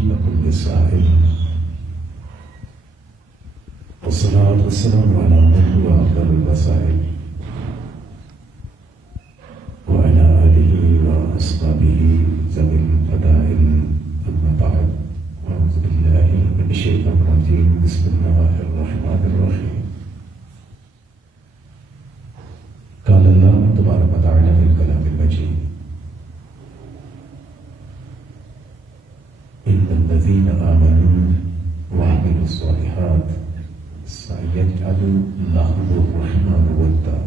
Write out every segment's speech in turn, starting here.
مجيب كل سائل والصلاة والسلام على من هو أفضل الوسائل وعلى آله وأصحابه ذوي الفضائل. أما بعد، أعوذ بالله من الشيطان الرجيم. بسم الله الرحمن الرحيم. قال الله تبارك وتعالى في الكلام المجيد: إن الذين آمنوا وعملوا الصالحات سيجعل لهم الرحمن ودا.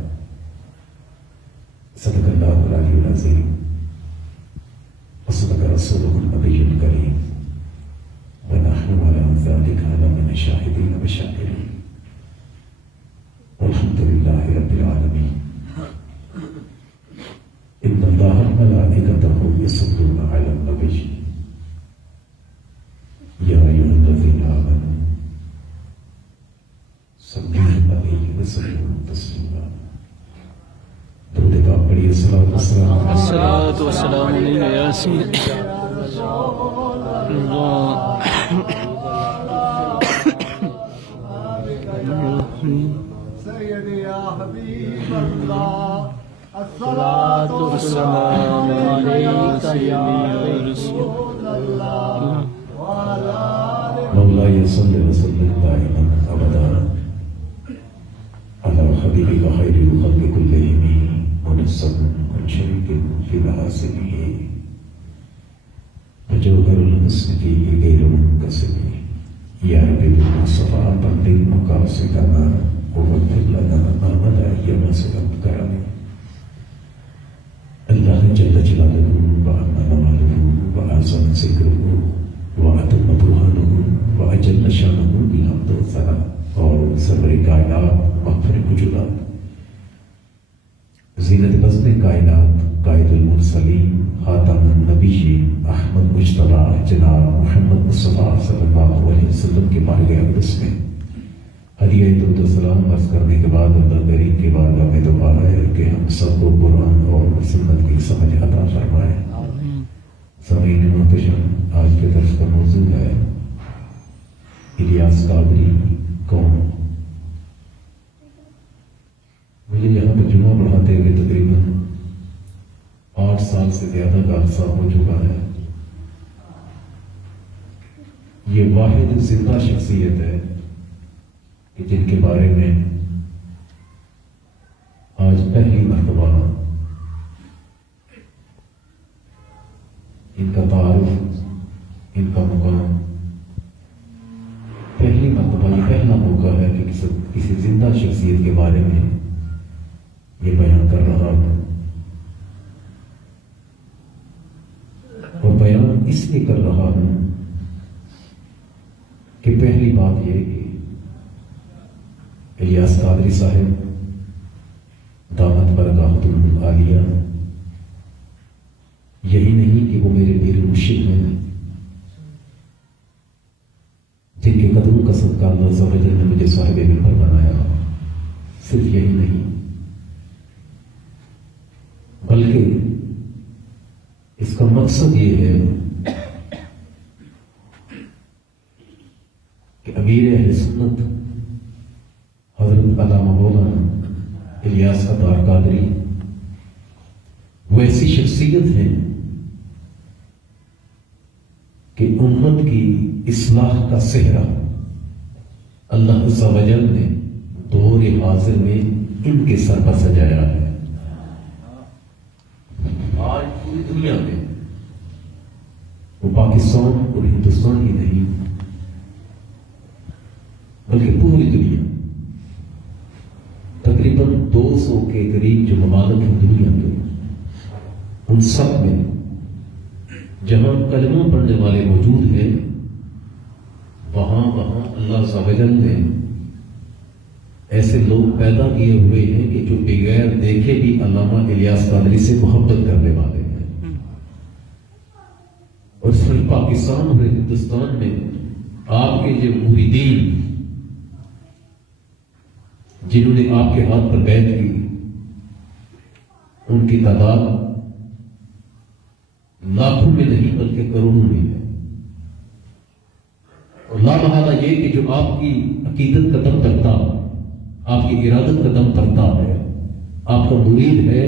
صدق الله العلي العظيم وصدق رسوله النبي الكريم ونحن على ذلك من الشاهدين والشاكرين والحمد لله رب العالمين. إن الله وملائكته يصلون على النبي يا أيها الذين آمنوا صلوا عليه وسلموا تسليما. درود پاک پڑھیے. الصلاۃ والسلام علیکم یا سیدی سيدي يا حبيب الله، الصلاة والسلام عليك يا رسول الله وعلى مولاي صل وسلم دائما أبدا على حبيبك خير الخلق كلهم منزه عن شريك في محاسنه وجوهر الحسن فيه غير منقسم. يا رب بالمصطفى بلغ مقاصدنا ووفق لنا ما مدى أيام سلام كرمه. الله جل جلاله وعم نواله وأعظم ذكره وأتم برهانه وأجل شانه بالحمد والثناء. اور سرور کائنات مغفر وجودات زینت بزم کائنات قائد المرسلین خاتم النبیین احمد مجتبی جناب محمد مصطفیٰ صلی اللہ علیہ وسلم کے بارگاہ اقدس میں ہدیہ درود و سلام عرض کرنے کے بعد اللہ کریم کے بارگاہ میں دعا ہے کہ ہم سب کو قرآن اور سنت کی سمجھ عطا فرمائے. سامعین محترم، آج کے درس کا موضوع ہے الیاس قادری کون. مجھے یہاں پر جمعہ پڑھاتے ہوئے تقریباً 8 سال سے زیادہ کا عرصہ ہو چکا ہے. یہ واحد زندہ شخصیت ہے کہ جن کے بارے میں آج پہلی مرتبہ ان کا تعارف، ان کا مقام، پہلی مرتبہ یہ پہلا موقع ہے کہ کسی زندہ شخصیت کے بارے میں یہ بیان کر رہا ہوں. اور بیان اس لیے کر رہا ہوں کہ پہلی بات یہ کہ الیاس قادری صاحب دامت برکاتہ العالیہ یہی نہیں کہ وہ میرے پیر مرشد ہیں جن کے قدموں کا صدقہ اللہ عز و جل نے مجھے صاحب منبر بنایا. صرف یہی نہیں بلکہ اس کا مقصد یہ ہے کہ امیر اہل سنت حضرت علامہ مولانا الیاس اطہر قادری وہ ایسی شخصیت ہیں کہ امت کی اصلاح کا صحرا اللہ عز و جل نے دور حاضر میں ان کے سر پر سجایا ہے. آج پوری دنیا میں وہ پاکستان اور ہندوستان ہی نہیں بلکہ پوری دنیا تقریباً 200 کے قریب جو ممالک ہیں دنیا کے، ان سب میں جہاں کلمہ پڑھنے والے موجود ہیں وہاں اللہ عز و جل نے ایسے لوگ پیدا کیے ہوئے ہیں کہ جو بغیر دیکھے بھی علامہ الیاس قادری سے محبت کرنے والے ہیں. اور صرف پاکستان اور ہندوستان میں آپ کے جو مریدین جنہوں نے آپ کے ہاتھ پر بیعت کی ان کی تعداد لاکھوں میں نہیں بلکہ کروڑوں میں ہے. اور لامحالہ یہ کہ جو آپ کی عقیدت کا دم کرتا، آپ کی ارادت کا دم کرتا ہے، آپ کا مرید ہے،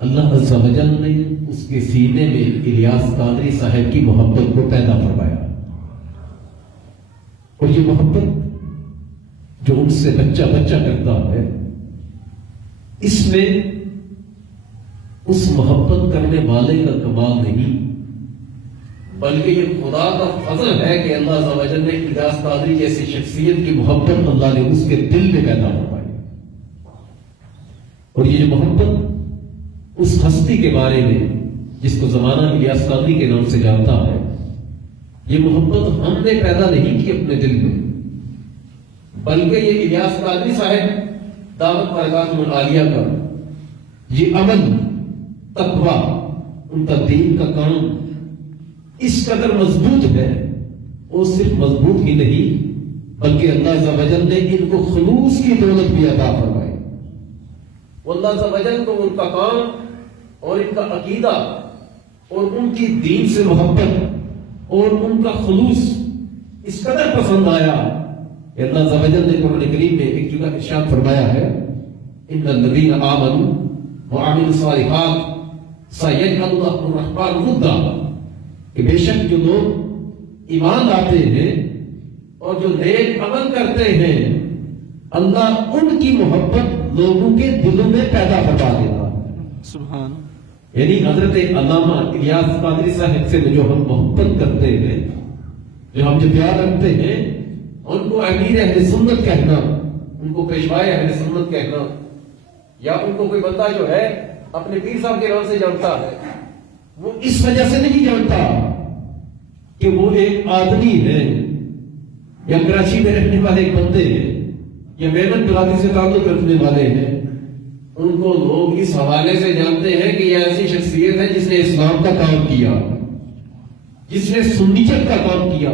اللہ عز و جل نے اس کے سینے میں الیاس قادری صاحب کی محبت کو پیدا فرمایا، اور یہ محبت جو ان سے بچہ بچہ کرتا ہے، اس میں اس محبت کرنے والے کا کمال نہیں، بلکہ یہ خدا کا فضل ہے کہ اللہ عز و جل نے الیاس قادری جیسی شخصیت کی محبت اللہ نے اس کے دل میں پیدا فرمائی، اور یہ جو محبت اس ہستی کے بارے میں جس کو زمانہ الیاس قادری کے نام سے جانتا ہے، یہ محبت ہم نے پیدا نہیں کی اپنے دل میں، بلکہ یہ الیاس قادری صاحب دعوت برکاتہ العالیہ کا یہ عمل، تقویٰ، ان کا دین کا کام اس قدر مضبوط ہے، وہ صرف مضبوط ہی نہیں بلکہ اللہ عز و جل نے ان کو خلوص کی دولت بھی عطا فرمائی، اللہ عز و جل کو ان کا کام اور ان کا عقیدہ اور ان کی دین سے محبت اور ان کا خلوص اس قدر پسند آیا کہ اللہ عز و جل نے قرآن کریم میں ایک جگہ ارشاد فرمایا ہے، ان الذین آمنوا وعملوا الصالحات سیجعل لهم الرحمن ودا، کہ بے شک جو لوگ ایمان لاتے ہیں اور جو نیک عمل کرتے ہیں، اللہ ان کی محبت لوگوں کے دلوں میں پیدا فرما دیتا ہے۔ سبحان، یعنی حضرت علامہ الیاس قادری صاحب سے جو ہم محبت کرتے ہیں، جو ہم جو پیار رکھتے ہیں، ان کو امیر اہل سنت کہنا، ان کو پیشوائے اہل سنت کہنا، یا ان کو کوئی بندہ جو ہے اپنے پیر صاحب کے نام سے جانتا ہے، وہ اس وجہ سے نہیں جانتا کہ وہ ایک آدمی ہے یا کراچی میں رہنے والے ایک بندے ہیں یا میمن برادری سے تعلق رکھنے والے ہیں، ان کو لوگ اس حوالے سے جانتے ہیں کہ یہ ایسی شخصیت ہے جس نے اسلام کا کام کیا، جس نے سنیت کا کام کیا،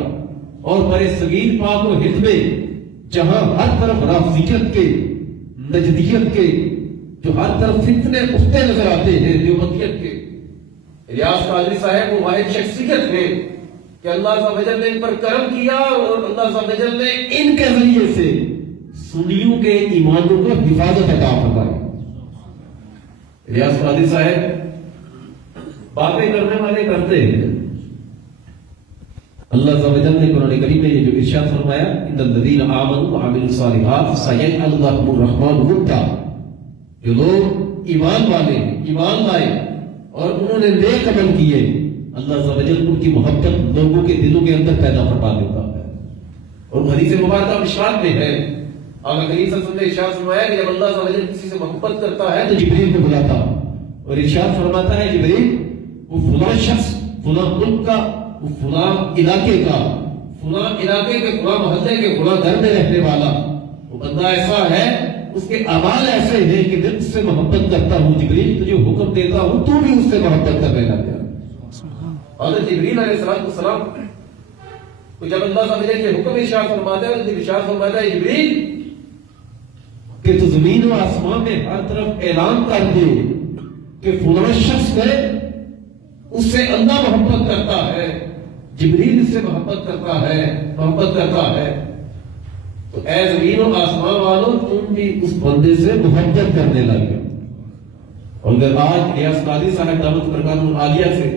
اور برے صغیر پاک و ہند میں جہاں ہر طرف رافضیت کے، نجدیت کے، جو ہر طرف فتنے اٹھتے نظر آتے ہیں دیوبندیت کے، الیاس قادری صاحب وہ واحد شخصیت ہے کہ اللہ عز و جل نے ان پر کرم کیا، اور اللہ عز و جل نے ان کے ذریعے سے سنیوں کے ایمانوں کو حفاظت عطا فرمائی۔ الیاس قادری صاحب باتیں کرنے والے کرتے ہیں، اللہ عز و جل نے قرآن کریم میں یہ جو ارشاد فرمایا، ان الذین آمنوا وعملوا الصالحات سیجعل لهم الرحمن ودا، جو لوگ ایمان والے، ایمان لائے اور انہوں نے نیک عمل کیے، اللہ عز و جل ان کی محبت لوگوں کے دلوں کے اندر پیدا فرما دیتا ہے۔ اور حدیث مبارکہ مشکات میں ہے، آقا کریم صلی اللہ علیہ وسلم نے ارشاد فرمایا کہ جب اللہ عز و جل کسی سے محبت کرتا ہے تو جبریل کو بلاتا اور ارشاد فرماتا ہے، جبریل وہ فلاں شخص، فلاں ملک کا، وہ فلاں علاقے کا، فلاں علاقے کے فلاں محلے کے فلاں گھر میں رہنے والا وہ بندہ ایسا ہے، اس کے اعمال ایسے ہیں کہ میں اس سے محبت کرتا ہوں، جبریل تجھے حکم دیتا ہوں تو بھی اس سے محبت کرنے لگ گیا۔ حضرت جبریل علیہ السلام تو جب اللہ عز و جل کے حکم ارشاد فرماتا ہے تو ارشاد فرماتا ہے، جبریل کہ تو زمین و آسمان میں ہر طرف اعلان کر دے کہ فلاں شخص ہے، اس سے اللہ محبت کرتا ہے، جبریل اس سے محبت کرتا ہے، تو اے زمین و آسمان والوں تم بھی اس بندے سے محبت کرنے لگے۔ اور اگر آج الیاس قادری صاحب دعوت برکاتہ العالیہ سے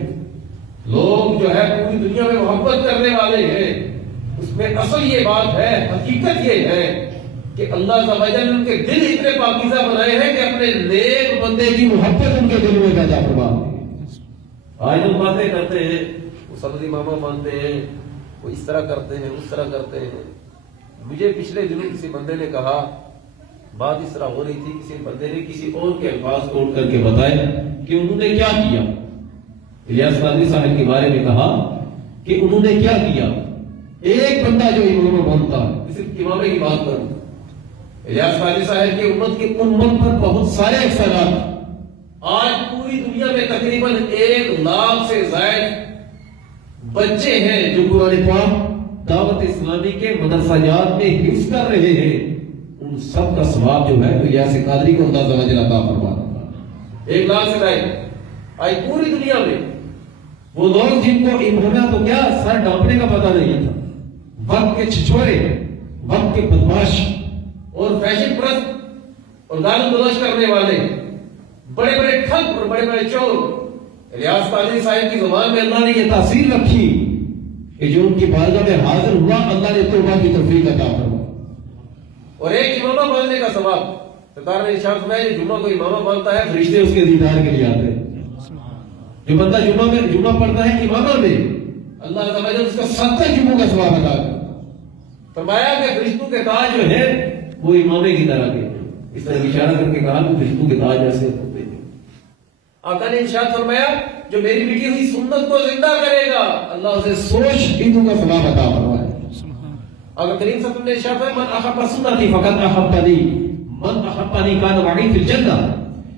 لوگ جو ہے پوری دنیا میں محبت کرنے والے ہیں، اس میں اصل یہ بات ہے، حقیقت یہ ہے کہ اللہ عز و جل نے ان کے دل اتنے پاکیزہ بنائے ہیں کہ اپنے نیک بندے کی محبت ان کے دل میں پیدا فرما دی۔ آج ہم باتیں کرتے ہیں، وہ صدر امامہ مانتے ہیں، وہ اس طرح کرتے ہیں، اس طرح کرتے ہیں۔ مجھے پچھلے دنوں کسی بندے نے کہا، بات اس طرح ہو رہی تھی، کسی بندے نے کسی اور کے الفاظ کوٹ کر کے بتائے کہ انہوں نے کیا کیا، الیاس قادری صاحب کے بارے میں کہا کہ انہوں نے کیا کیا۔ ایک بندہ جو امام بنتا ہے، صرف امامے کی بات کروں، الیاس قادری صاحب کی امت پر بہت سارے احسانات، آج پوری دنیا میں تقریباً 1 لاکھ سے زائد بچے ہیں جو قرآن پاک دعوت اسلامی کے مدرسہ جات میں حفظ کر رہے ہیں، ان سب کا ثواب جو ہے الیاس قادری کو اللہ عز و جل عطا فرما دیتا ہے۔ 1 لاکھ سے زائد آج پوری دنیا میں وہ لوگ جن کو امامہ تو کیا سر ڈانپنے کا پتہ نہیں تھا، وقت کے چھچورے، وقت کے بدماش اور فیشن پرست اور گال گلوچ کرنے والے، بڑے بڑے ٹھگ اور بڑے بڑے چور، الیاس قادری صاحب کی زبان میں اللہ نے یہ تاثیر رکھی کہ جو ان کی بارگاہ میں حاضر ہوا اللہ نے توبہ کی توفیق عطا فرمائی۔ اور ایک امامہ باندھنے کا ثواب، سرکار نے ارشاد فرمایا جو جمعہ کو امامہ باندھتا ہے فرشتے اس کے دیدار کے لیے آتے ہیں۔ جو بندہ جمعہ پڑھتا ہے امامہ میں، اللہ تعالیٰ اس کا 70 جمعوں کا ثواب عطا کرتا ہے۔ فرمایا کہ فرشتوں کے تاج جو ہے وہ امامے کی طرح کے، اس طرح اشارہ کر کے کہا کہ فرشتوں کے تاج ایسے ہوتے ہیں۔ آقا نے ارشاد فرمایا جو میری مٹی ہوئی سنت کو زندہ کرے گا اللہ اسے 100 شہیدوں کا ثواب عطا فرمائے۔ آقا کریم صلی اللہ علیہ وسلم نے ارشاد فرمایا من احب سنتی فقد احبنی من احبنی کان معی فی الجنہ،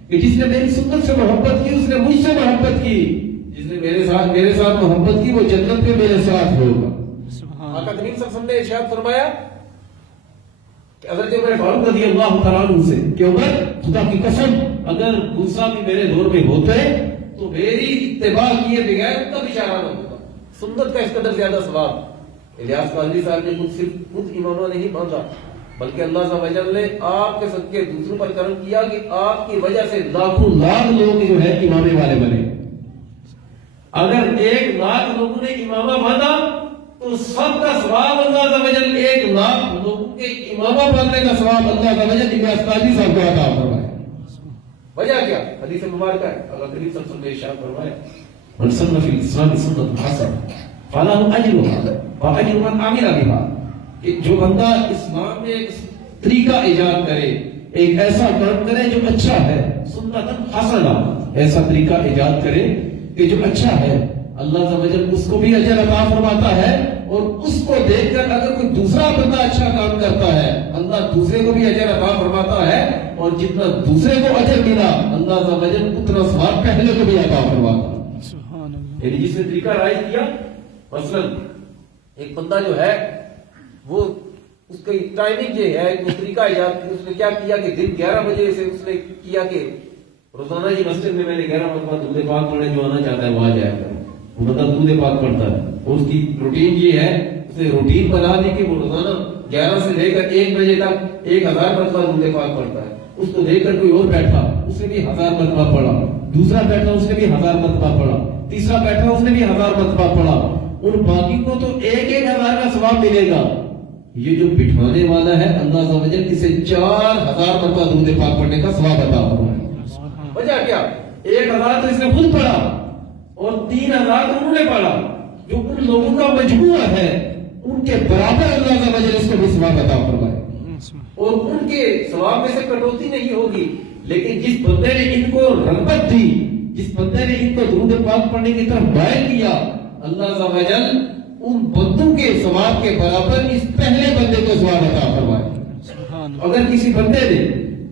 کہ جس نے میری سنت سے محبت کی اس نے مجھ سے محبت کی، جس نے میرے ساتھ محبت کی وہ جنت میں میرے ساتھ ہوگا۔ آقا کریم صلی اللہ علیہ وسلم نے ارشاد فرمایا کہ حضرت عمر فاروق رضی اللہ تعالیٰ عنہ سے کہ عمر خدا کی قسم اگر موسیٰ بھی میرے دور میں ہوتے تو میری اتباع کیے بغیر ان کا بھی اشارہ نہ ہوتا۔ سنت کا اس قدر زیادہ ثواب۔ الیاس قادری صاحب نے خود امامہ نہیں باندھا بلکہ اللہ عز و جل نے آپ کے صدقے دوسروں پر کرم کیا کہ آپ کی وجہ سے لاکھوں لاکھ لوگ جو ہے امامے والے بنے۔ اگر 1 لاکھ لوگوں نے امامہ باندھا تو سب کا ثواب اللہ عز و جل 1 لاکھ لوگوں کے امامہ باندھنے کا ثواب اللہ عز و جل الیاس قادری صاحب کو عطا فرمائے۔ وجہ کیا؟ حدیث مبارکہ ہے، اللہ کریم صلی اللہ علیہ وسلم نے ارشاد فرمایا من سن فی الاسلام سنۃ حسنہ فلہ اجرها واجر من عمل بها، کہ جو بندہ اسلام میں ایک طریقہ ایجاد کرے، ایک ایسا کام کرے جو اچھا ہے، سنت حسنہ، ایسا طریقہ ایجاد کرے کہ جو اچھا ہے، اللہ عز و جل اس کو بھی اجر عطا فرماتا ہے، اور اس کو دیکھ کر اگر کوئی دوسرا بندہ اچھا کام کرتا ہے اللہ دوسرے کو بھی اجر عطا فرماتا ہے، اور جتنا دوسرے کو اجر ملا اللہ عز و جل اتنا ثواب پہلے کو بھی عطا فرماتا ہے۔ یعنی جس نے طریقہ رائج کیا، مثلا ایک بندہ جو ہے وہ اس کی ٹائمنگ یہ ہے، اس طریقہ ایجاد اس نے کیا کیا کہ دن 11 بجے سے اس نے کیا کہ روزانہ یہ مسجد میں نے 11 مرتبہ درود پاک پڑھنے، جو آنا چاہتا ہے وہ آ جائے گا، وہ بندہ درود پاک پڑھتا ہے، اور اس کی روٹین یہ ہے، اس نے روٹین بنا دی کہ وہ روزانہ 11 سے لے کر 1 بجے تک 1000 مرتبہ درود پاک پڑھتا ہے۔ اس کو دیکھ کر کوئی اور بیٹھا، اس نے بھی 1000 مرتبہ پڑھا، دوسرا بیٹھا اس نے بھی 1000 مرتبہ پڑھا، تیسرا بیٹھا اس نے بھی 1000 مرتبہ پڑھا، اور باقی کو تو 1000 کا ثواب ملے گا۔ یہ جو بٹھانے والا ہے اللہ عز و جل اسے 4000 مرتبہ درود پاک پڑھنے کا ثواب عطا فرمائے۔ وجہ کیا؟ 1000 تو اس نے خود پڑھا اور 3000 انہوں نے پڑھا، جو ان لوگوں کا مجموعہ ہے ان کے برابر اللہ عز و جل اس کو بھی ثواب عطا فرمائے، اور ان کے ثواب میں سے کٹوتی نہیں ہوگی۔ لیکن جس بندے نے ان کو رغبت دی، جس بندے نے ان کو درود پاک پڑھنے کی طرف مائل کیا، اللہ عز و جل ان بندوں کے ثواب کے برابر اس پہلے بندے کو ثواب عطا فرمائے۔ اگر کسی بندے نے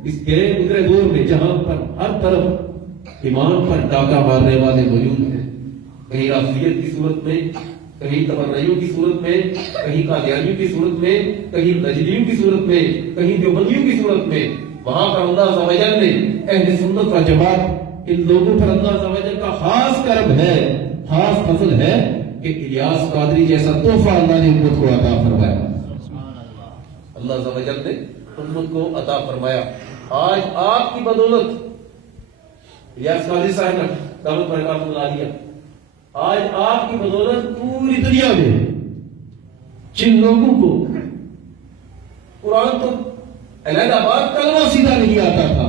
اس گئے گزرے دور میں جہاں پر ہر طرف ایمان پر ڈاکہ مارنے والے موجود ہیں، کہیں رافضیت کی صورت میں، کہیں تبرعیوں کی صورت میں، کہیں قادیانیوں کی صورت میں، کہیں نجدیوں کی صورت میں، کہیں دیوبندیوں کی صورت میں، وہاں پر اللہ عز و جل نے اہل سنت و جماعت ان لوگوں پر اللہ عز و جل کا خاص کرم ہے، خاص فضل ہے کہ الیاس قادری جیسا تحفہ اللہ نے امت کو عطا فرمایا۔ اللہ عز و جل نے امت کو عطا فرمایا۔ آج آپ کی بدولت الیاس قادری صاحب نے دعوت برکات اللہ علیہ، آج آپ کی بدولت پوری دنیا میں جن لوگوں کو قرآن تو علیحدہ بات کلمہ سیدھا نہیں آتا تھا،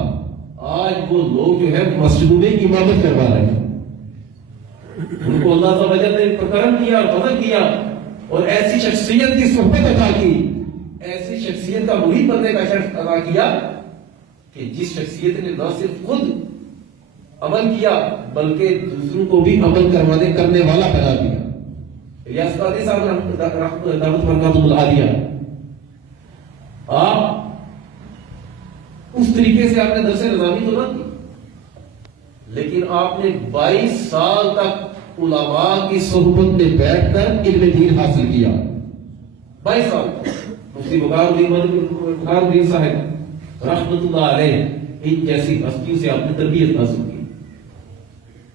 آج وہ لوگ جو ہے مسجدوں میں امامت کروا رہے ہیں۔ ان کو اللہ تعالیٰ نے کرم کیا اور فضل کیا، اور ایسی شخصیت کی صحبت عطا کی، ایسی شخصیت کا مرید بننے کا شرف عطا کیا کہ جس شخصیت نے نہ صرف خود عمل کیا بلکہ دوسروں کو بھی عمل کرنے والا بنا دیا۔ الیاس قادری صاحب نے دعوت برکات اللہ علیہ، آپ اس طریقے سے آپ نے درس نظامی تو نہ کی، لیکن آپ نے 22 سال تک علماء کی صحبت میں بیٹھ کر علم دین حاصل کیا۔ 22 سال مفتی بخار الدین صاحب رحمۃ اللہ علیہ، ان جیسی ہستیوں سے آپ نے تربیت حاصل کی۔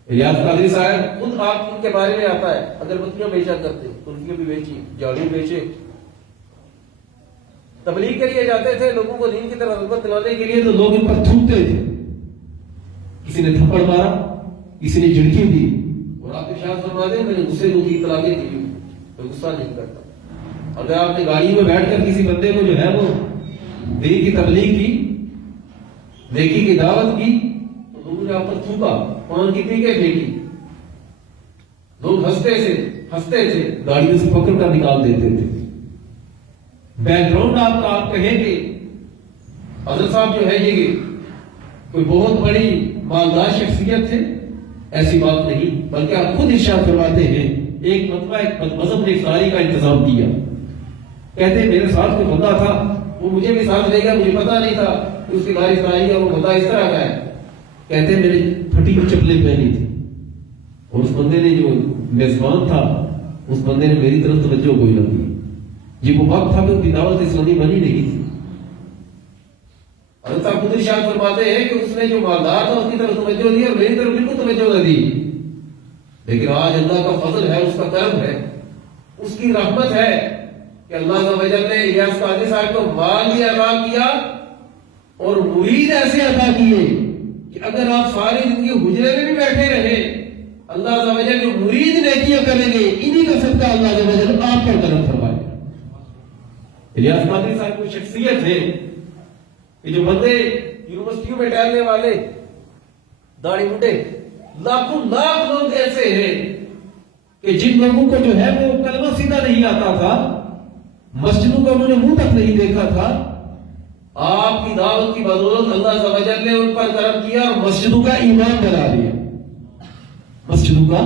الیاس قادری صاحب خود آپ ان کے بارے میں آتا ہے، اگربتیاں بیچا کرتے، کلفیاں بھی بیچی، جاڑو بیچے، تبلیغ کے لیے جاتے تھے لوگوں کو دین کی طرف رغبت دلانے کے لیے، تو لوگ ان پر تھوکتے تھے، کسی نے تھپڑ مارا، کسی نے جھڑکی دی، اور آپ ارشاد فرماتے ہیں میں نے غصے کو کی طلاقیں دی ہوں، میں غصہ نہیں کرتا۔ اگر آپ نے گاڑی میں بیٹھ کر کسی بندے کو جو ہے وہ دین کی تبلیغ کی، نیکی کی دعوت کی، تو لوگوں نے آپ پر تھوکا، پان کی پیکیں پھینکی، لوگ ہنستے تھے، گاڑیوں سے پکڑ کر نکال دیتے تھے۔ بیک گراؤنڈ آپ کا آپ کہیں کہ حضرت صاحب جو ہے یہ کوئی بہت بڑی مالدار شخصیت ہے، ایسی بات نہیں، بلکہ آپ خود ارشاد فرماتے ہیں ایک مرتبہ ایک مذہب نے افطاری کا انتظام کیا، کہتے ہیں میرے ساتھ کوئی بندہ تھا، وہ مجھے بھی ساتھ لے گیا، مجھے پتا نہیں تھا کہ اس کی گاڑی افطاری کا، وہ بندہ اس طرح کا ہے، کہتے ہیں میرے پھٹی ہوئی چپلیں پہنی تھی، اور اس بندے نے جو میزبان تھا اس بندے نے میری طرف توجہ کوئی نہ کی، یہ وہ وقت تھا کہ ان کی دعوت اسلامی بنی نہیں تھی۔ حضرت صاحب خود ارشاد فرماتے ہیں کہ اس نے جو مالدار تھا اس کی طرف توجہ دی اور میری طرف بالکل توجہ نہ دی، لیکن آج اللہ کا فضل ہے، اس کا کرم ہے، اس کی رحمت ہے کہ اللہ عز و جل نے الیاس قادری صاحب کو مال بھی عطا کیا اور مرید ایسے عطا کیے کہ اگر آپ ساری زندگی حجرے میں بھی بیٹھے رہے، اللہ عز و جل جو مرید نیکیاں کریں گے انہی کا صدقہ اللہ عز و جل آپ پر کرم فرمائے۔ الیاس قادری صاحب کوئی شخصیت ہے کہ جو بندے یونیورسٹیوں میں ٹہلنے والے داڑھی منڈے لاکھوں لاکھ لوگ ایسے ہیں کہ جن لوگوں کو جو ہے وہ کلمہ سیدھا نہیں آتا تھا، مسجدوں کو انہوں نے منہ تک نہیں دیکھا تھا، آپ کی دعوت کی بدولت اللہ عز و جل نے ان پر کرم کیا اور مسجدوں کا امام بنا دیا، مسجدوں کا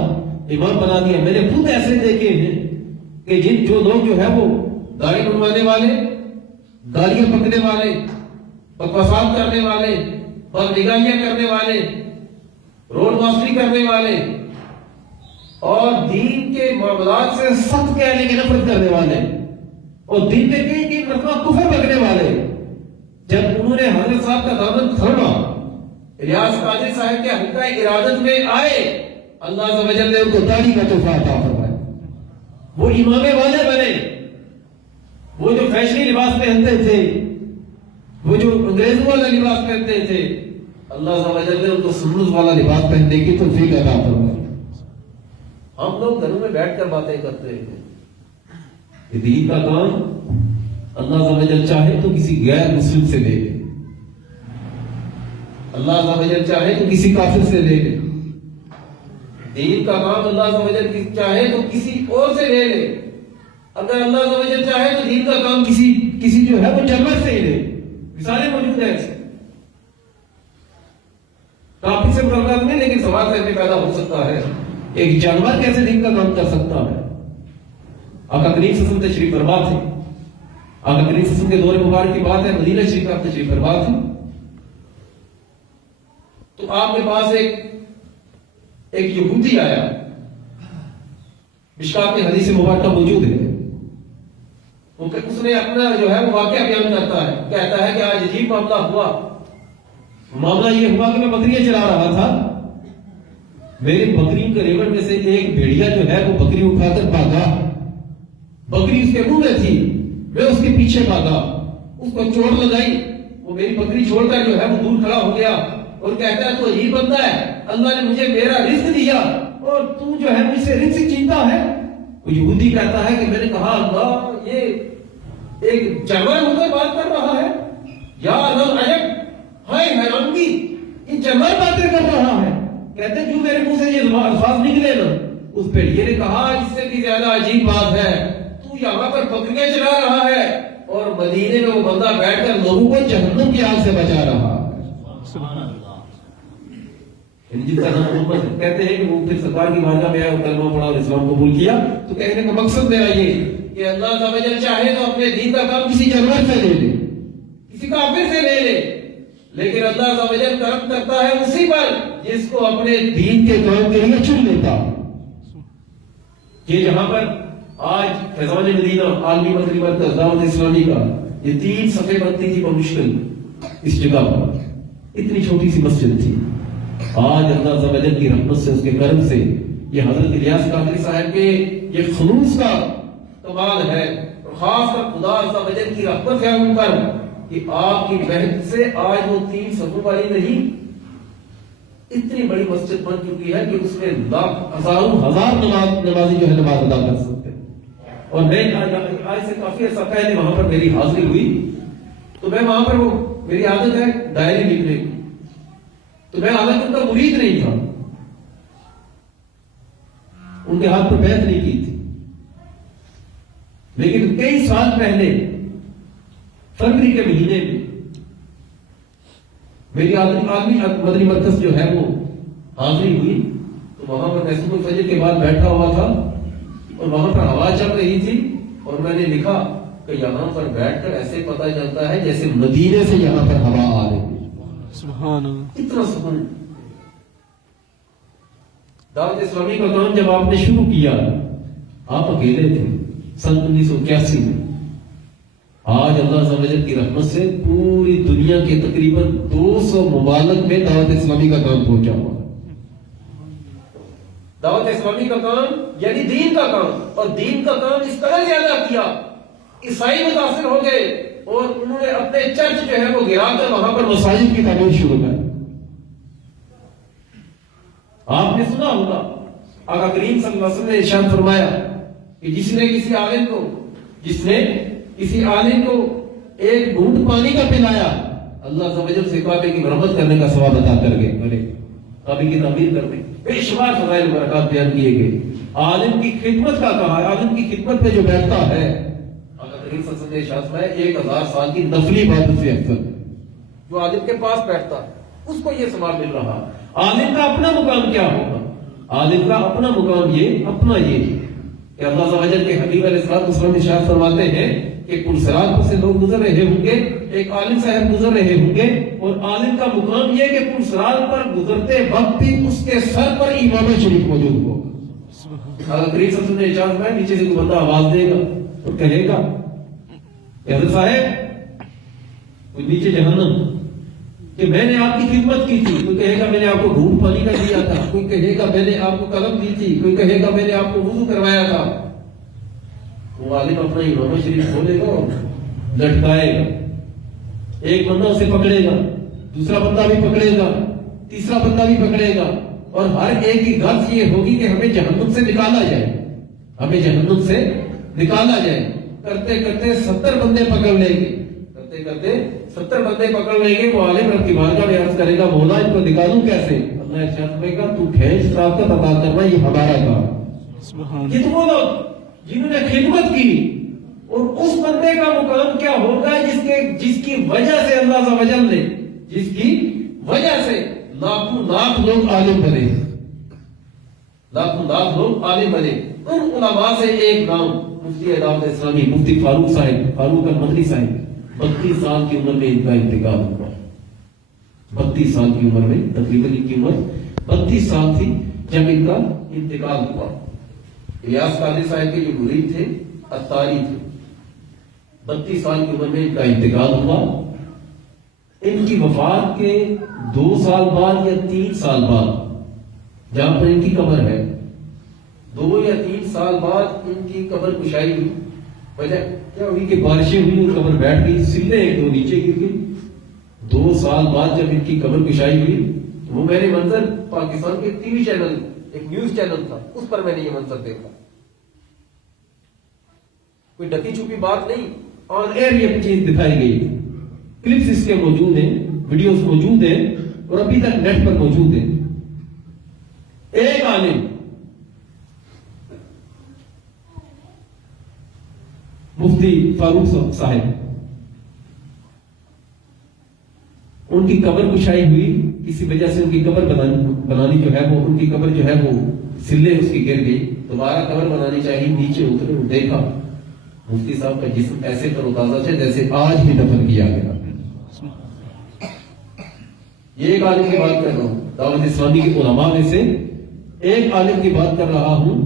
امام بنا دیا۔ میں نے خود ایسے دیکھے ہیں کہ جو لوگ جو ہے وہ داڑھی منڈوانے والے، گالیاں پکڑنے والے، بکواسات کرنے والے، بدنگاہیاں کرنے والے، روڈ ماسٹری کرنے والے اور دین کے معاملات سے سخت کہنے کی نفرت کرنے والے اور دین میں کئی مرتبہ کفر بکنے والے، جب انہوں نے حضرت صاحب کا دامن تھاما، الیاس قادری صاحب کے حلقہ ارادت میں آئے، اللہ عز و جل نے ان کو داڑھی کا تحفہ عطا فرمایا، وہ امام والے بنے، وہ جو فیشنی لباس پہنتے تھے، وہ جو انگریزوں والا لباس پہنتے تھے، اللہ عز و جل نے ان کو سنت والا لباس پہننے کی توفیق عطا فرمائی۔ ہم لوگ گھروں میں بیٹھ کر باتیں کرتے ہیں کہ دین کا کام اللہ عز و جل چاہے تو کسی غیر مسلم سے لے لے، اللہ عز و جل چاہے تو کسی کافر سے لے لے، دین کا کام اللہ عز و جل چاہے تو کسی اور سے لے لے، اگر اللہ عز و جل چاہے تو دین کا کام کسی جو ہے وہ جانور سے ہی لے۔ مثالیں موجود ہیں ایسے، ٹاپک سے متعلق نہیں لیکن سوال ذہن میں پیدا ہو سکتا ہے، ایک جانور کیسے دین کا کام کر سکتا ہے؟ آقا کریم صلی اللہ علیہ وسلم تشریف فرما تھے، آقا کریم صلی اللہ علیہ وسلم کے دور مبارک کی بات ہے، مدینہ شریف کا تشریف فرما تھے، تو آپ کے پاس ایک یہودی آیا، مشکات میں حدیث مبارکہ موجود ہے، اس نے اپنا جو ہے وہ واقعہ بیان کرتا ہے، کہتا ہے کہ آج عجیب معاملہ ہوا، معاملہ یہ ہوا کہ میں بکریاں چلا رہا تھا، میرے بکریوں کے ریوڑ میں سے ایک بھیڑیا جو ہے وہ بکری اٹھا کر بھاگا، بکری اس کے منہ میں تھی، میں اس کے پیچھے بھاگا، اس کو چوٹ لگائی، وہ میری بکری چھوڑ کر جو ہے وہ دور کھڑا ہو گیا اور کہتا ہے تو عجیب بندہ ہے، اللہ نے مجھے میرا رزق دیا اور تو جو ہے مجھ سے رزق چینتا ہے۔ وہ یہودی کہتا ہے کہ میں نے کہا اللہ یہ ایک جانور ہو کر بات کر رہا ہے، یا اللہ عجب، ہائے حیرانگی، یہ جانور باتیں کر رہا ہے، کہتے جو میرے منہ سے یہ الفاظ نکلے نا، اس بھیڑیے نے کہا اس سے بھی زیادہ عجیب بات ہے، تو یہاں پر بکریاں چلا رہا ہے اور مدینے میں وہ بندہ بیٹھ کر لوگوں کو جہنم کی آگ سے بچا رہا ہے۔ سبحان اللہ۔ جن کا نام محمد کہتے ہیں کہ وہ پھر سرکار کی بارگاہ میں آیا اور کلمہ پڑھا اور اسلام قبول کیا، تو کہنے کا مقصد میرا یہ کہ اللہ تعالی چاہے تو اپنے دین کا کام کسی جانور سے لے لے، کسی کافر سے لے لے، لیکن اللہ تعالی کرم کرتا ہے اسی پر جس کو اپنے دین کے کام کے لیے چن لیتا۔ یہ جہاں پر آج فیضان مدینہ عالمی مدنی مرکز دعوت اسلامی کا یہ 3 صفحے بنتی تھی بمشکل، اس جگہ پر اتنی چھوٹی سی مسجد تھی، آج اللہ عز و جل کی رحمت سے اس کے کرم سے یہ حضرت الیاس قادری صاحب کے یہ خلوص کا کمال ہے اور خاص کر خدا عز و جل کی رحمت ہے ان پر کہ آپ کی محنت سے آج وہ 3 صفوں والی نہیں اتنی بڑی مسجد بن چکی ہے کہ اس میں لاکھ ہزار نمازی جو ہے نماز ادا کر سکتے ہیں. اور میں آج سے کافی عرصہ پہلے وہاں پر میری حاضری ہوئی تو میں وہاں پر وہ میری عادت ہے ڈائری لکھنے کی تو میں حالانکہ ان کا مرید نہیں تھا ان کے ہاتھ پر بیعت نہیں کی تھی لیکن کئی سال پہلے فروری کے مہینے میں میری عالمی مدنی مرکز جو ہے وہ حاضری ہوئی تو وہاں پر محسوب الفجر کے بعد بیٹھا ہوا تھا اور وہاں پر ہوا چل رہی تھی اور میں نے لکھا کہ یہاں پر بیٹھ کر ایسے پتہ چلتا ہے جیسے مدینے سے یہاں پر ہوا آ رہی ہے. سبحان اللہ. اتنا سکون. دعوت اسلامی کا کام جب آپ نے شروع کیا آپ اکیلے تھے سن 1981 میں. آج اللہ عز و جل کی رحمت سے پوری دنیا کے تقریباً 200 ممالک میں دعوت اسلامی کا کام پہنچا ہوا. دعوت اسلامی کا کام یعنی دین کا کام اور دین کا کام اس طرح زیادہ کیا عیسائی متاثر ہو گئے اور انہوں نے اپنے چرچ جو ہے وہ گرا کر وہاں پر مساجد کی تعمیر شروع کر. آپ نے سنا ہوگا آقا کریم صلی اللہ علیہ وسلم نے ارشاد فرمایا کہ جس نے کسی عالم کو ایک گھونٹ پانی کا پلایا اللہ عز و جل سے کعبے کی مرمت کرنے کا ثواب عطا کر گئے کعبے کی تعمیر کرنے بے شمار فضائل برکات بیان کیے گئے. عالم کی خدمت کا کہا ہے عالم کی خدمت پہ جو بیٹھتا ہے آقا کریم صلی اللہ علیہ وسلم نے ارشاد فرمایا 1000 سال کی نفلی عبادت سے افضل. جو عالم کے پاس بیٹھتا ہے اس کو یہ ثواب مل رہا. عالم کا اپنا مقام کیا ہوگا؟ عالم کا اپنا مقام یہ کہ اللہ عز و جل کے حبیب علیہ السلام ارشاد فرماتے ہیں کہ پرسرات پر سے لوگ گزر رہے ہوں گے ایک عالم صاحب گزر رہے ہوں گے اور عالم کا مقام یہ کہ پرسرات پر گزرتے وقت بھی اس کے سر پر امام شریف موجود ہوگا. حضرت کریم صلی اللہ علیہ وسلم نے ارشاد فرمایا نیچے سے کوئی بندہ آواز دے گا اور کہے گا کہ حضرت صاحب کوئی نیچے جہنم کہ میں نے آپ کی خدمت کی تھی. کوئی کہے گا میں نے آپ کو گھونٹ پانی کا دیا تھا. کوئی کہے گا میں نے آپ کو قلم دی تھی. کوئی کہے گا میں نے آپ کو وضو کروایا تھا. وہ عالم اپنا امام شریف کھولے گا اور لٹکائے گا. ایک بندہ اسے پکڑے گا دوسرا بندہ بھی پکڑے گا تیسرا بندہ بھی پکڑے گا اور ہر ایک کی غرض یہ ہوگی کہ ہمیں جہنم سے نکالا جائے. کرتے کرتے 70 بندے پکڑ لیں گے. 70 بندے پکڑ لیں گے. وہ عالم رب کی بارگاہ میں عرض کرے گا مولا ان کو نکالوں کیسے؟ اللہ ارشاد کرے گا تو کھینچ طاقت عطا کرنا یہ ہمارا کام. یہ تو وہ لوگ جنہوں نے خدمت کی اور اس بندے کا مقام کیا ہوگا جس کی وجہ سے اللہ عز و جل نے جس کی وجہ سے لاکھوں لاکھ لوگ عالم بنے. ان علماء سے ایک نام مفتی دعوت اسلامی مفتی فاروق المدنی صاحب 32 سال کی عمر میں ان کا انتقال ہوا. 32 سال کی عمر میں تقریباً ان کی عمر 32 سال تھی جب ان کا انتقال ہوا. الیاس قادری صاحب کے جو مرید تھے اتاری تھے. 32 سال کی عمر میں ان کا انتقال ہوا. ان کی وفات کے 2 سال بعد یا 3 سال بعد جہاں پر ان کی قبر ہے 2 یا 3 سال بعد ان کی قبر کشائی ہوئی. وجہ کیا ہوئی کہ بارشیں ہوئی اور قبر بیٹھ گئی سیدھے ایک دو نیچے گر گئی. 2 سال بعد جب ان کی قبر کشائی ہوئی وہ میں نے منظر پاکستان کے ٹی وی چینل ایک نیوز چینل تھا اس پر میں نے یہ منظر دیکھا. کوئی ڈکی چھپی بات نہیں آن ایئر یہ چیز دکھائی گئی. کلپس اس کے موجود ہیں ویڈیوز موجود ہیں اور ابھی تک نیٹ پر موجود ہیں. ایک عالم مفتی فاروق صاحب ان کی قبر کشائی ہوئی کسی وجہ سے ان کی قبر بنانی جو ہے وہ ان کی قبر جو ہے وہ سلے اس کی گر گئی. دوبارہ قبر بنانی چاہیے نیچے اترے اور دیکھا مفتی صاحب کا جسم ایسے تر و تازہ ہے جیسے آج ہی دفن کیا گیا. یہ ایک عالم کی بات کر رہا ہوں دعوت اسلامی کے علماء میں سے ایک عالم کی بات کر رہا ہوں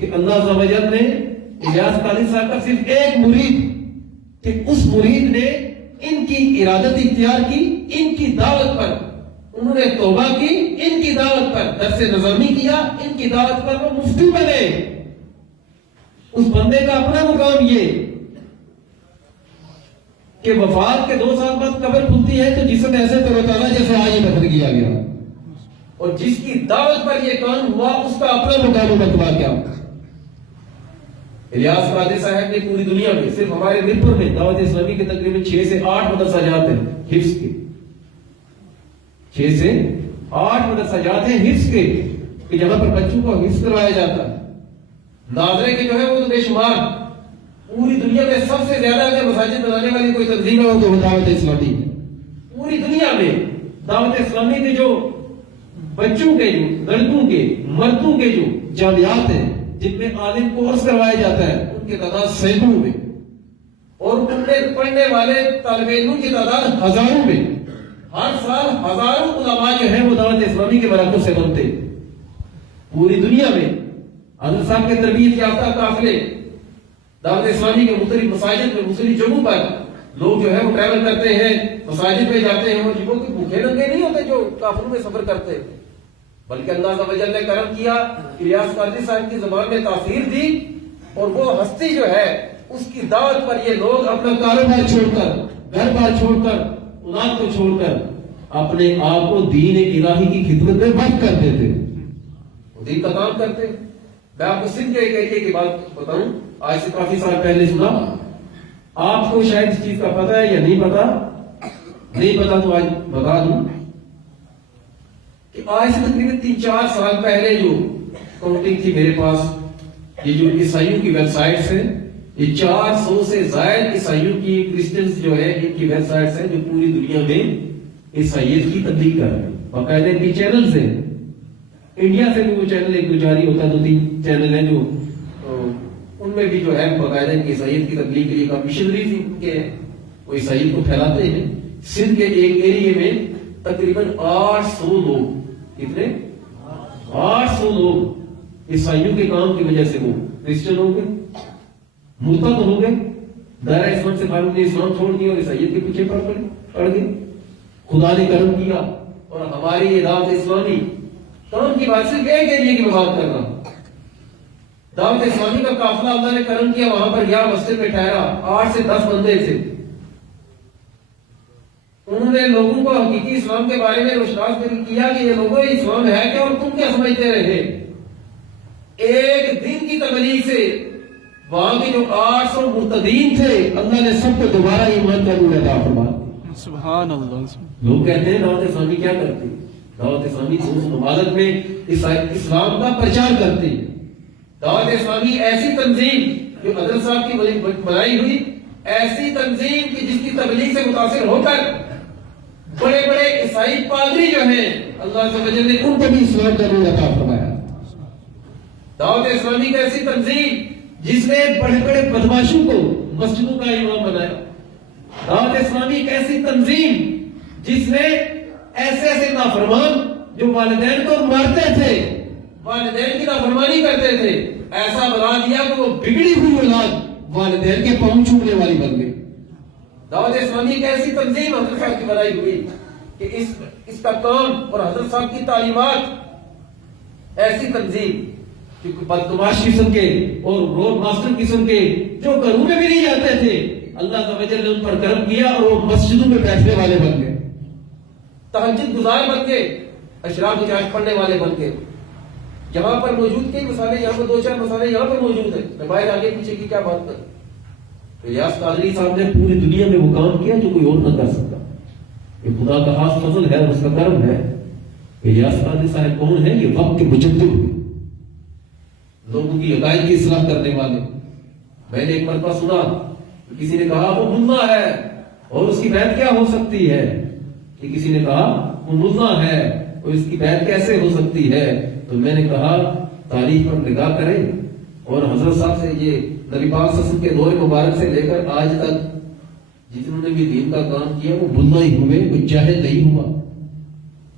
کہ اللہ عز و جل نے الیاس قادری صاحب کا صرف ایک مرید کہ اس مرید نے ان کی ارادت اختیار کی ان کی دعوت پر انہوں نے توبہ کی ان کی دعوت پر درس نظامی کیا ان کی دعوت پر وہ مفتی بنے. اس بندے کا اپنا مقام یہ کہ وفات کے 2 سال بعد قبر کھلتی ہے تو جسم ایسے تر و تازہ جیسے آج ہی دفن کیا گیا، اور جس کی دعوت پر یہ کام ہوا اس کا اپنا مقام و مرتبہ کیا ہوگا۔ الیاس قادری صاحب نے پوری دنیا میں صرف ہمارے میرپور میں دعوت اسلامی کے تقریباً 6 سے 8 مدرسہ جات ہیں حفظ کے، 6 سے 8 مدرسہ جات ہیں حفظ کے، کہ جہاں پر بچوں کو حفظ کروایا جاتا ہے۔ ناظرے کے جو ہے وہ تو بے شمار، پوری دنیا میں سب سے زیادہ اگر مساجد بنانے والی کوئی تنظیم ہے وہ تو دعوت اسلامی ہے۔ پوری دنیا میں دعوت اسلامی کے جو بچوں کے، جو لڑکوں کے، مردوں کے جو جامعات ہیں جن میں عالم کورس کروایا جاتا ہے ان کی تعداد سینکڑوں میں، اور ان میں پڑھنے والے طالب علموں کی تعداد ہزاروں میں۔ ہر سال ہزاروں علماء جو ہیں وہ دعوت اسلامی کے مراکز سے بنتے ہیں۔ پوری دنیا میں حضرت صاحب کے تربیت یافتہ قافلے دعوت اسلامی کے مختلف مساجد میں مختلف جگہوں پر لوگ جو ہے وہ ٹریول کرتے ہیں، مساجد میں جاتے ہیں، وہ جگہوں کے بھوکے ننگے نہیں ہوتے جو قافلوں میں سفر کرتے ہیں، بلکہ اللہ عز و جل نے کرم کیا، الیاس قادری صاحب کی زبان میں تاثیر دی، اور وہ ہستی جو ہے اس کی دعوت پر یہ لوگ اپنا کاروبار چھوڑ کر، گھر بار چھوڑ کر، اولاد کو چھوڑ کر اپنے آپ کو دین الہی کی خدمت میں وقف کر دیتے، دین کا کام کرتے۔ میں آپ کو سندھ کے ایک ایریے کی بات بتاؤں، آج سے کافی سال پہلے سنا، آپ کو شاید اس چیز کا پتہ ہے یا نہیں پتا، نہیں پتا تو آج بتا دوں کہ آج سے تقریباً 3-4 سال پہلے جو کاؤنٹنگ تھی میرے پاس، یہ جو عیسائیوں کی ویب سائٹس ہیں، یہ 400 سے زائد عیسائیوں کی، کرسچنز جو ہے ان کی ویب سائٹس ہیں جو پوری دنیا میں عیسائیت کی تبلیغ کر رہے ہیں، باقاعدہ ان کی چینلز ہیں۔ انڈیا سے بھی وہ چینل ایک دو جاری ہوتا ہے، 2-3 چینل ہیں جو ان میں بھی جو ہے باقاعدہ ان کی عیسائیت کی تبلیغ کے لیے مشنریز ان کے وہ عیسائیت کو پھیلاتے ہیں۔ سندھ کے ایک ایریے میں تقریباً 800 لوگ، کتنے؟ 800 لوگ عیسائیوں کے کام کی وجہ سے وہ کرسچن ہو گئے، مرتد ہو گئے، دائرہ اسلام سے فارغ، نے اسلام چھوڑ دیا اور عیسائیت کے پیچھے پڑ گئے۔ خدا نے کرم کیا اور ہماری یہ دعوت اسلامی کام کی بات صرف ایک ایریے کی بات کر رہا ہوں، دعوت اسلامی کا قافلہ اللہ نے کرم کیا، وہاں پر یا مسجد میں ٹھہرا، 8 سے 10 بندے تھے، انہوں نے لوگوں کو حقیقی اسلام کے بارے میں روشناس کیا کہ یہ لوگوں اسلام ہے کیا اور تم کیا سمجھتے رہے۔ ایک دن کی تبلیغ سے وہاں کے جو 800 مرتدین تھے اللہ نے سب کو دوبارہ ایمان کا نور عطا فرمایا۔ سبحان اللہ۔ لوگ کہتے ہیں دعوت اسلامی کیا کرتی، دعوت اسلامی اس ممالک میں اسلام کا پرچار کرتی۔ دعوت اسلامی ایسی تنظیم جو حضرت صاحب کی بنائی ہوئی ایسی تنظیم کی جس کی تبلیغ سے متاثر ہو کر بڑے بڑے عیسائی پادری جو ہیں اللہ عز و جل نے ان کو بھی اسلام کا نور عطا فرمایا۔ دعوت اسلامی کی ایسی تنظیم جس نے بڑے بڑے بدماشوں کو مسجدوں کا امام بنایا۔ دعوت اسلامی ایک ایسی تنظیم جس نے ایسے ایسے نافرمان جو والدین کو مارتے تھے، والدین کی نافرمانی کرتے تھے، ایسا بنا دیا کہ وہ بگڑی ہوئی اولاد والدین کے پاؤں چھونے والی بن گئی۔ دعوت اسلامی ایک ایسی تنظیم حضرت صاحب کی بنائی ہوئی کہ اس کا کام اور حضرت صاحب کی تعلیمات ایسی تنظیم کہ بدتماش قسم کے اور رول ماسٹر قسم کے جو گھروں میں بھی نہیں جاتے تھے، اللہ عز و جل نے ان پر کرم کیا اور وہ مسجدوں میں بیٹھنے والے بن گئے، تہجد گزار بن گئے، اشراق کی چاش پڑھنے والے بن گئے۔ یہاں پر موجود کئی مسائل، یہاں پر 2-4 مسائل یہاں پر موجود ہیں، میں باہر آگے پیچھے کی کیا بات کروں۔ الیاس قادری صاحب نے پوری دنیا میں وہ کام کیا جو کوئی اور نہ کر سکتا، یہ خدا کا خاص فضل ہے اور اس کا کرم ہے۔ الیاس قادری صاحب کون ہے؟ یہ وقت کے مجدد ہوئے، لوگوں کی عقائد کی اصلاح کرنے والے۔ میں نے ایک مرتبہ سنا کسی نے کہا وہ ملا ہے اور اس کی بیعت کیا ہو سکتی ہے، کہ کسی نے کہا وہ ملا ہے اور اس کی بیعت کیسے ہو سکتی ہے، تو میں نے کہا تاریخ پر نگاہ کریں اور حضرت صاحب سے یہ نبی پاک صلی اللہ علیہ وسلم کے دور مبارک سے لے کر آج تک جتنوں نے بھی دین کا کام کیا وہ ملا ہی ہوئے، کوئی جاہل نہیں ہوا،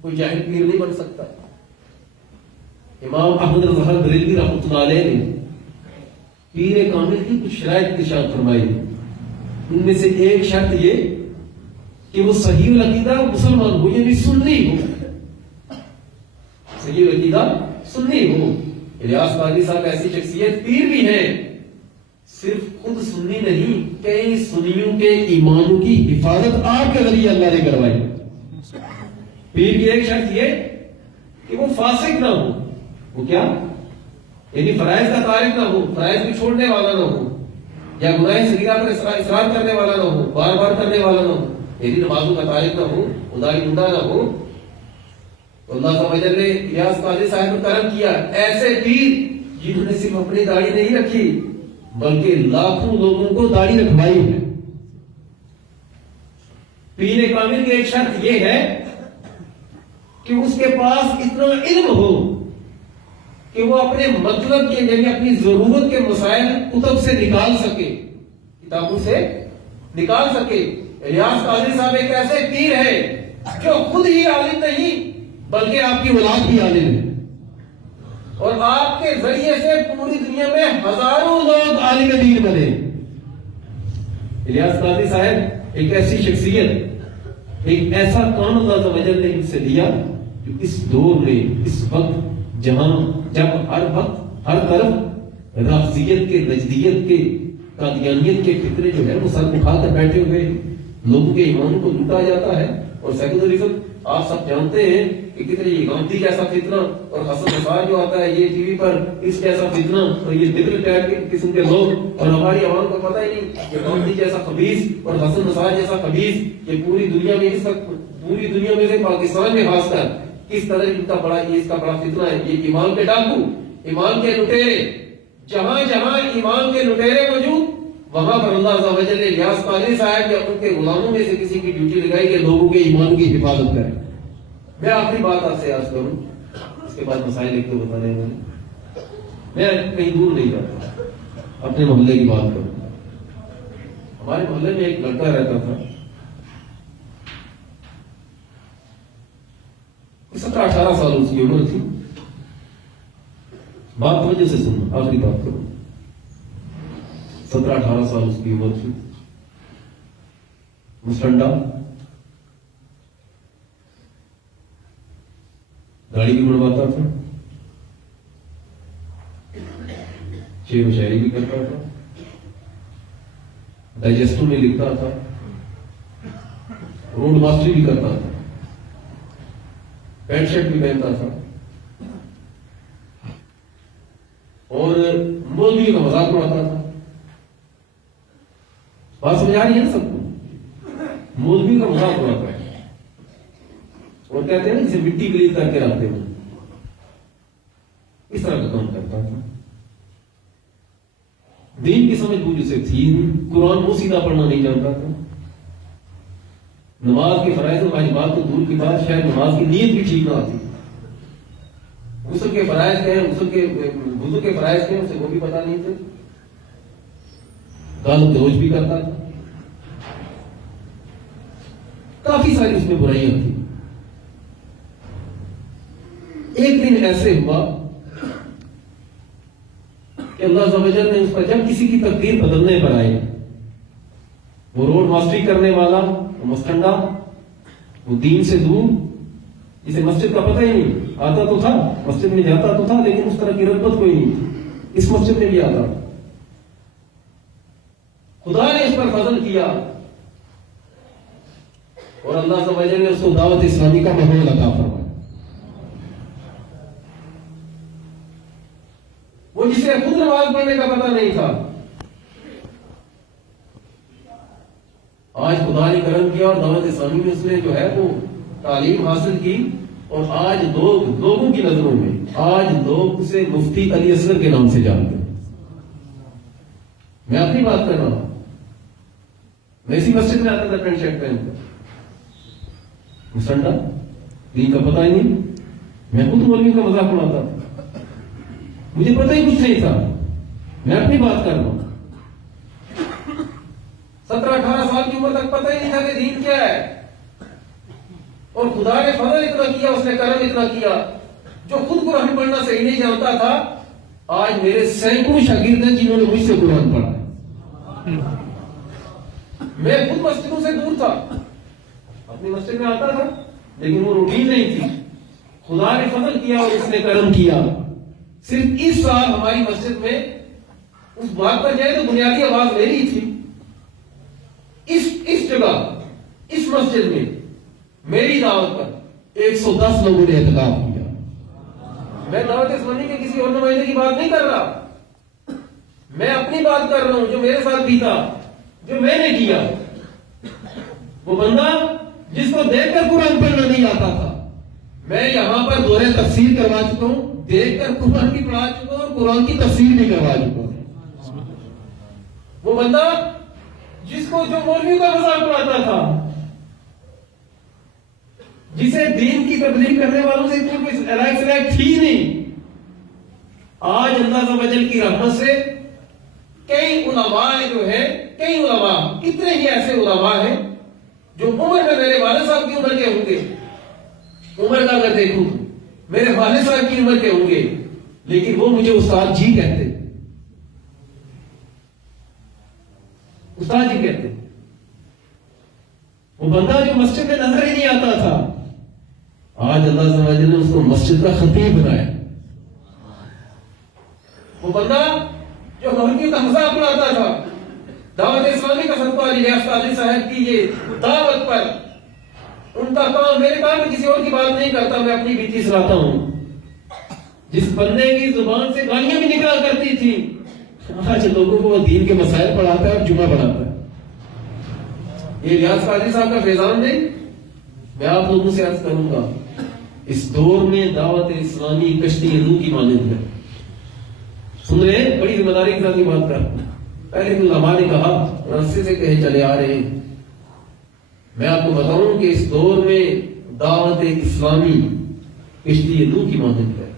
کوئی جاہل پیر نہیں بن سکتا۔ امام احمد رضا بریلوی رحمۃ اللہ علیہ نے پیر کامل کی کچھ شرائط ارشاد فرمائی، ان میں سے ایک شرط یہ کہ وہ صحیح العقیدہ مسلمان ہو، یعنی سنی ہو، صحیح العقیدہ سنی ہو۔ الیاس قادری صاحب ایسی شخصیت پیر بھی ہیں، صرف خود سنی نہیں، کئی سنیوں کے ایمانوں کی حفاظت آپ کے ذریعے اللہ نے کروائی۔ پیر کی ایک شرط یہ کہ وہ فاسق نہ ہو، وہ کیا؟ یعنی فرائض کا تارک نہ ہو، فرائض کو چھوڑنے والا نہ ہو، یا گناہ صغیرہ پر اصرار کرنے والا نہ ہو، بار بار کرنے والا نہ ہو، یعنی نمازوں کا تارک نہ ہو، خدائی بندہ نہ ہو۔ تو اللہ تعالیٰ نے الیاس قادری صاحب پر کرم کیا، ایسے پیر جنہوں نے صرف اپنی داڑھی نہیں رکھی بلکہ لاکھوں لوگوں کو داڑھی رکھوائی ہے۔ پیر کامل کی ایک شرط یہ ہے کہ اس کے پاس اتنا علم ہو کہ وہ اپنے مطلب کے یعنی اپنی ضرورت کے مسائل کتب سے نکال سکے، کتابوں سے نکال سکے۔ الیاس قادری صاحب ایک ایسے پیر ہے جو خود ہی عالم نہیں بلکہ آپ کی اولاد بھی عالم ہے، اور آپ کے ذریعے سے پوری دنیا میں ہزاروں لوگ عالم دین بنے۔ الیاس قادری صاحب ایک ایسی شخصیت، ایک ایسا کام اللہ تعالی نے ان سے لیا جو اس دور میں، اس وقت جہاں جب ہر وقت ہر طرف رافضیت کے، نجدیت کے، قادیانیت کے فطرے جو ہے وہ سر اٹھا کر بیٹھے ہوئے لوگوں کے ایمانوں کو لوٹا جاتا ہے، اور سیکولرزم آپ سب جانتے ہیں کہ کتنے یہ گاندھی جیسا فتنہ اور حسن نثار جو آتا ہے یہ ٹی وی پر اس جیسا فتنہ اور یہ بدل ٹائپ کے قسم کے لوگ، اور ہماری عوام کو پتہ ہی نہیں کہ گاندھی جیسا خبیث اور حسن نثار جیسا خبیث یہ پوری دنیا میں اس وقت، پوری دنیا میں سے پاکستان میں خاص کر اس طرح ان کا بڑا، یہ اس کا بڑا فتنہ ہے۔ یہ ایمان کے ڈاکو، ایمان کے لٹیرے، جہاں جہاں ایمان کے لٹیرے موجود وہاں پر اللہ عز و جل نے الیاس قادری صاحب یا ان کے غلاموں میں سے کسی کی ڈیوٹی لگائی کہ لوگوں کے ایمان کی حفاظت کریں۔ میں آخری بات آپ سے عرض کروں، اس کے بعد مسائل ایک تو بتانے میں کہیں دور نہیں جاتا، اپنے محلے کی بات کروں۔ ہمارے محلے میں ایک لڑکا رہتا تھا، 17-18 سال اس کی عمر تھی۔ بات وجہ سے سننا، آخری بات کروں۔ 17-18 سال اس کی عمر تھی، مسٹنڈا، داڑھی بھی بڑھواتا تھا، شعر و شاعری بھی کرتا تھا، ڈائجسٹوں میں لکھتا تھا، روڈ ماسٹری بھی کرتا تھا، پینٹ شرٹ بھی پہنتا تھا، اور مولوی کا مذاق اڑاتا تھا۔ بات سمجھ آ رہی ہے نا سب کو؟ مولوی کا مذاق اڑاتا ہے اور کہتے ہیں نا جسے مٹی گلیز کر کے رکھتے ہو، اس طرح کا کام کرتا تھا۔ دین کی سمجھ بوجھ اسے تھی، قرآن کو سیدھا پڑھنا نہیں جانتا تھا، نماز کے فرائض و واجبات تو دور کی بات، شاید نماز کی نیت بھی ٹھیک نہ آتی، غسل کے فرائض کیا ہیں، غسل کے وضو کے فرائض کیا ہیں اسے وہ بھی پتا نہیں تھے، گال گلوچ بھی کرتا تھا، کافی ساری اس میں برائیاں تھیں۔ ایک دن ایسے ہوا کہ اللہ عز و جل نے اس پر، جب کسی کی تقدیر بدلنے پر آئے، وہ روڈ ماسٹری کرنے والا، وہ مستنڈا، وہ دین سے دور، جسے مسجد کا پتہ ہی نہیں، آتا تو تھا مسجد میں، جاتا تو تھا لیکن اس طرح کی رغبت کوئی نہیں تھی، اس مسجد میں بھی آتا، خدا نے اس پر فضل کیا اور اللہ عز و جل نے اس کو دعوت اسلامی کا ماحول عطا فرمایا۔ وہ جسے خود نماز پڑھنے کا پتہ نہیں تھا، آج خدا نے کرم کیا اور دعوت اسلامی میں اس نے جو ہے وہ تعلیم حاصل کی، اور آج لوگوں کی نظروں میں آج لوگ اسے مفتی علی اصغر کے نام سے جانتے ہیں۔ میں اپنی بات کر رہا ہوں، میں اسی مسجد میں آتا تھا پینٹ شرٹ پہن کر، مسنڈا، دین کا پتہ ہی نہیں، میں خود مولوی کا مذاق اڑاتا تھا، مجھے پتہ ہی کچھ نہیں تھا، میں اپنی بات کر رہا ہوں۔ 17-18 سال کی عمر تک پتہ ہی نہیں تھا کہ دین کیا ہے، اور خدا نے فضل اتنا کیا، اس نے کرم اتنا کیا، جو خود قرآن پڑھنا صحیح نہیں جانتا تھا، آج میرے سینکڑوں شاگرد ہیں جنہوں نے مجھ سے قرآن پڑھا ہے۔ میں خود مسجدوں سے دور تھا، اپنی مسجد میں آتا تھا لیکن وہ روٹین نہیں تھی، خدا نے فضل کیا اور اس نے کرم کیا۔ صرف اس سال ہماری مسجد میں اس بات پر جائے تو بنیادی آواز میری تھی. اس جگہ اس مسجد میں میری دعوت پر 110 لوگوں نے اعتکاف کیا. میں دعوت اسلامی کے کسی اور نمائندے کی بات نہیں کر رہا, میں اپنی بات کر رہا ہوں جو میرے ساتھ بھی تھا, جو میں نے کیا. وہ بندہ جس کو دیکھ کر قرآن پڑھنا نہیں آتا تھا, میں یہاں پر دورہ تفسیر کروا چکا ہوں, دیکھ کر قرآن بھی پڑھا چکا ہوں اور قرآن کی تفسیر بھی کروا چکا ہوں. وہ بندہ جس کو جو مولوی کا مذاق اڑاتا تھا, جسے دین کی تبلیغ کرنے والوں سے کوئی علاق تھی نہیں, آج اللہ عز و جل کی رحمت سے کئی علماء جو ہے, کئی علماء, کتنے ہی ایسے علماء ہیں جو عمر میں میرے والد صاحب کی عمر کے ہوں گے, عمر کا اگر دیکھوں میرے والد صاحب کی عمر کے ہوں گے, لیکن وہ مجھے استاد جی کہتے, استاد جی کہتے. وہ بندہ جو مسجد میں نظر ہی نہیں آتا تھا, آج اللہ عز و جل نے اس کو مسجد کا خطیب بنایا. وہ بندہ جو مولوی کا مذاق اڑاتا تھا, دعوت اسلامی کا صدقہ الیاس قادری صاحب کی یہ دعوت پر, ان کا کام, میرے کام میں کسی اور کی بات نہیں کرتا, میں اپنی بیتی سناتا ہوں. جس بندے کی زبان سے گالیاں بھی نکلا کرتی تھی, آج لوگوں کو وہ دین کے مسائل پڑھاتا ہے اور جمعہ پڑھاتا ہے. یہ الیاس قادری صاحب کا فیضان نہیں. میں آپ لوگوں سے عرض کروں گا, اس دور میں دعوت اسلامی کشتی روح کی مانند ہے. سن رہے ہیں, بڑی ذمہ داری کے ساتھ بات کر. پہلے تو علماء نے کہا, راستے سے کہے چلے آ رہے ہیں. میں آپ کو بتاؤں کہ اس دور میں دعوت اسلامی کشتی روح کی مانند ہے,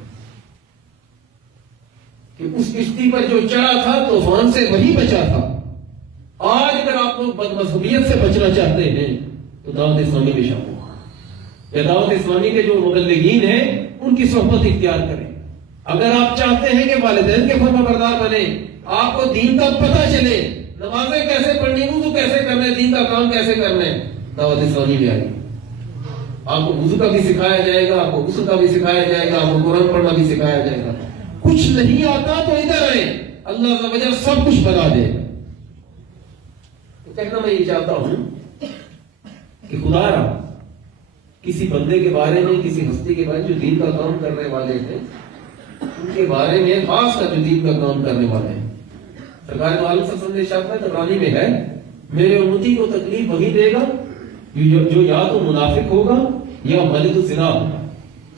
کہ اس کشتی پر جو چڑھا تھا طوفان سے وہی بچا تھا. آج اگر آپ لوگ بد مذہبیت سے بچنا چاہتے ہیں تو دعوت اسلامی میں شامل ہو, یا دعوت اسلامی کے جو مبلغین ہیں ان کی صحبت اختیار کریں. اگر آپ چاہتے ہیں کہ والدین کے فرما بردار بنے, آپ کو دین کا پتہ چلے, نمازیں کیسے پڑھنی, وضو کیسے کرنا ہے, دین کا کام کیسے کرنا ہے, دعوت اسلامی میں آئیے. آپ کو وضو کا بھی سکھایا جائے گا, آپ کو غسل کا بھی سکھایا جائے گا, آپ کو قرآن پڑھنا بھی سکھایا جائے گا. کچھ نہیں آتا تو ادھر آئے, اللہ عز و جل سب کچھ بتا دے. تو کہنا میں یہ چاہتا ہوں کہ خدا را کسی بندے کے بارے میں, کسی ہستی کے بارے میں جو دین کا کام کرنے والے ہیں, ان کے بارے میں خاص کر جو دین کا کام کرنے والے ہیں, سرکار دو عالم صلی اللہ علیہ وسلم تبرانی میں ہے, میرے امتی کو تکلیف وہی دے گا جو یا تو منافق ہوگا یا ملک الزنا ہوگا.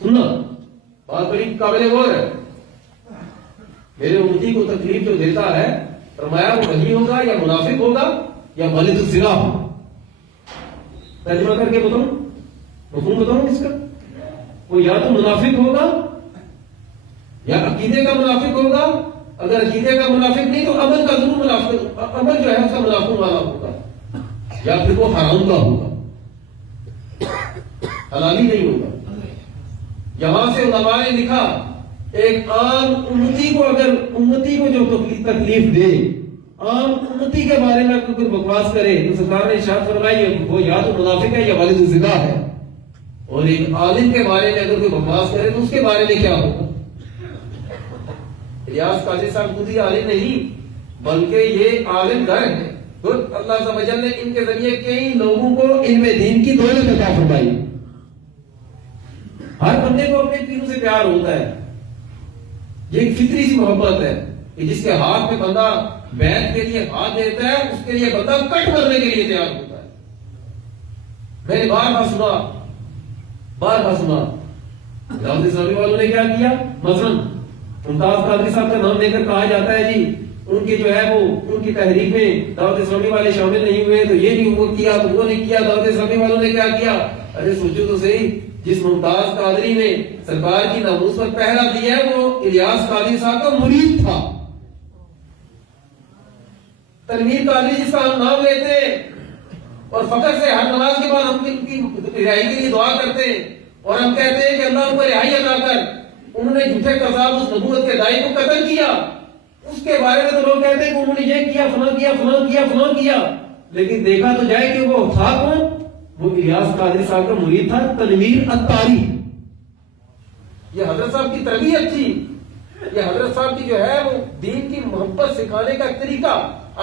سننا بات بڑی قابل غور ہے. میرے امتی کو تکلیف جو دیتا ہے, فرمایا وہ وہی ہوگا یا منافق ہوگا یا ملک الزنا ہوگا. ترجمہ کر کے بتاؤں, مفہوم بتاؤں اس کا. وہ یا تو منافق ہوگا یا عقیدے کا منافق ہوگا. اگر عقیدے کا منافق نہیں تو عمل کا ضرور منافق, عمل جو ہے اس کا منافق والا ہوگا, یا پھر وہ حرام کا ہوگا, حلالی نہیں ہوگا. یہاں سے علماء نے لکھا, ایک عام امتی کو اگر امتی کو جو تکلیف دے, عام امتی کے بارے میں اگر کوئی بکواس کرے تو سرکار نے ارشاد فرمایا وہ یا تو منافق ہے یا والد الزنا ہے. اور ایک عالم کے بارے میں اگر کوئی بکواس کرے تو اس کے بارے میں کیا ہوگا. الیاس قادری صاحب خود ہی عالم نہیں بلکہ یہ عالم گھر ہے. اللہ عز و جل نے ان کے ذریعے کئی لوگوں کو علم دین کی دولت عطا فرمائی. ہر بندے کو اپنے پیروں سے پیار ہوتا ہے, یہ ایک فطری سی محبت ہے کہ جس کے ہاتھ میں بندہ بیعت کے لیے ہاتھ دیتا ہے, اس کے لیے بندہ کٹ کرنے کے لیے تیار ہوتا ہے. میں نے بار سنا دعوت اسلامی والوں نے کیا کیا. مثلا ممتاز قادری صاحب کا نام لے کر کہا جاتا ہے جی ان کی جو ہے وہ ان کی تحریک میں دعوت اسلامی والے شامل نہیں ہوئے, تو یہ نہیں وہ کیا تو وہ نہیں کیا. دعوت اسلامی والوں نے کیا کیا. ارے سوچو تو صحیح, جس ممتاز قادری نے سرکار کی ناموس پر پہرا دیا ہے وہ الیاس قادری صاحب کا مرید تھا. تنویر قادری جس کا ہم نام لیتے اور فخر سے ہر نماز کے بعد ہم ان کی رہائی کے لیے دعا کرتے ہیں اور ہم کہتے ہیں کہ اللہ ان کو رہائی عطا کر. انہوں نے جھوٹے قذاب اس نبوت کے داعی کو قتل کیا, اس کے بارے میں تو لوگ کہتے ہیں کہ انہوں نے یہ کیا, فلاں کیا. لیکن دیکھا تو جائے کہ وہ تھا کون. وہ الیاس قادری صاحب کا مرید تھا, تنویر اتاری. یہ حضرت صاحب کی تربیت تھی, یہ حضرت حضرت صاحب کی جو ہے وہ دین کی محبت سکھانے کا طریقہ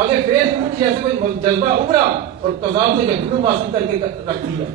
آگے فیس بک جیسے کوئی جذبہ ابھرا اور تضاد سے جہنم حاصل کر کے رکھ دیا.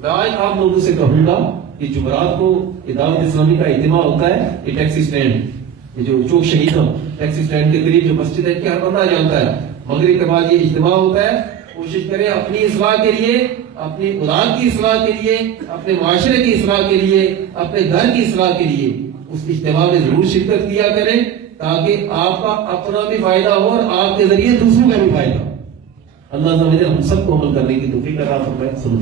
میں آج آپ لوگوں سے کہوں گا کہ جمعرات کو یہ دعوت اسلامی کا اجتماع ہوتا ہے. یہ ٹیکسی سٹینڈ، یہ جو چوک شہید ٹیکسی سٹینڈ کے قریب جو مسجد ہے کہ ہر بندہ جانتا ہے، مغرب کے بعد یہ اجتماع ہوتا ہے. کوشش کریں اپنی اصلاح کے لیے، اپنی اولاد کی اصلاح کے لیے، اپنے معاشرے کی اصلاح کے لیے، اپنے گھر کی اصلاح کے لیے اس اجتماع میں ضرور شرکت کیا کریں تاکہ آپ کا اپنا بھی فائدہ ہو اور آپ کے ذریعے دوسروں کا بھی فائدہ. اللہ تعالی ہم سب کو عمل کرنے کی توفیق عطا فرمائے.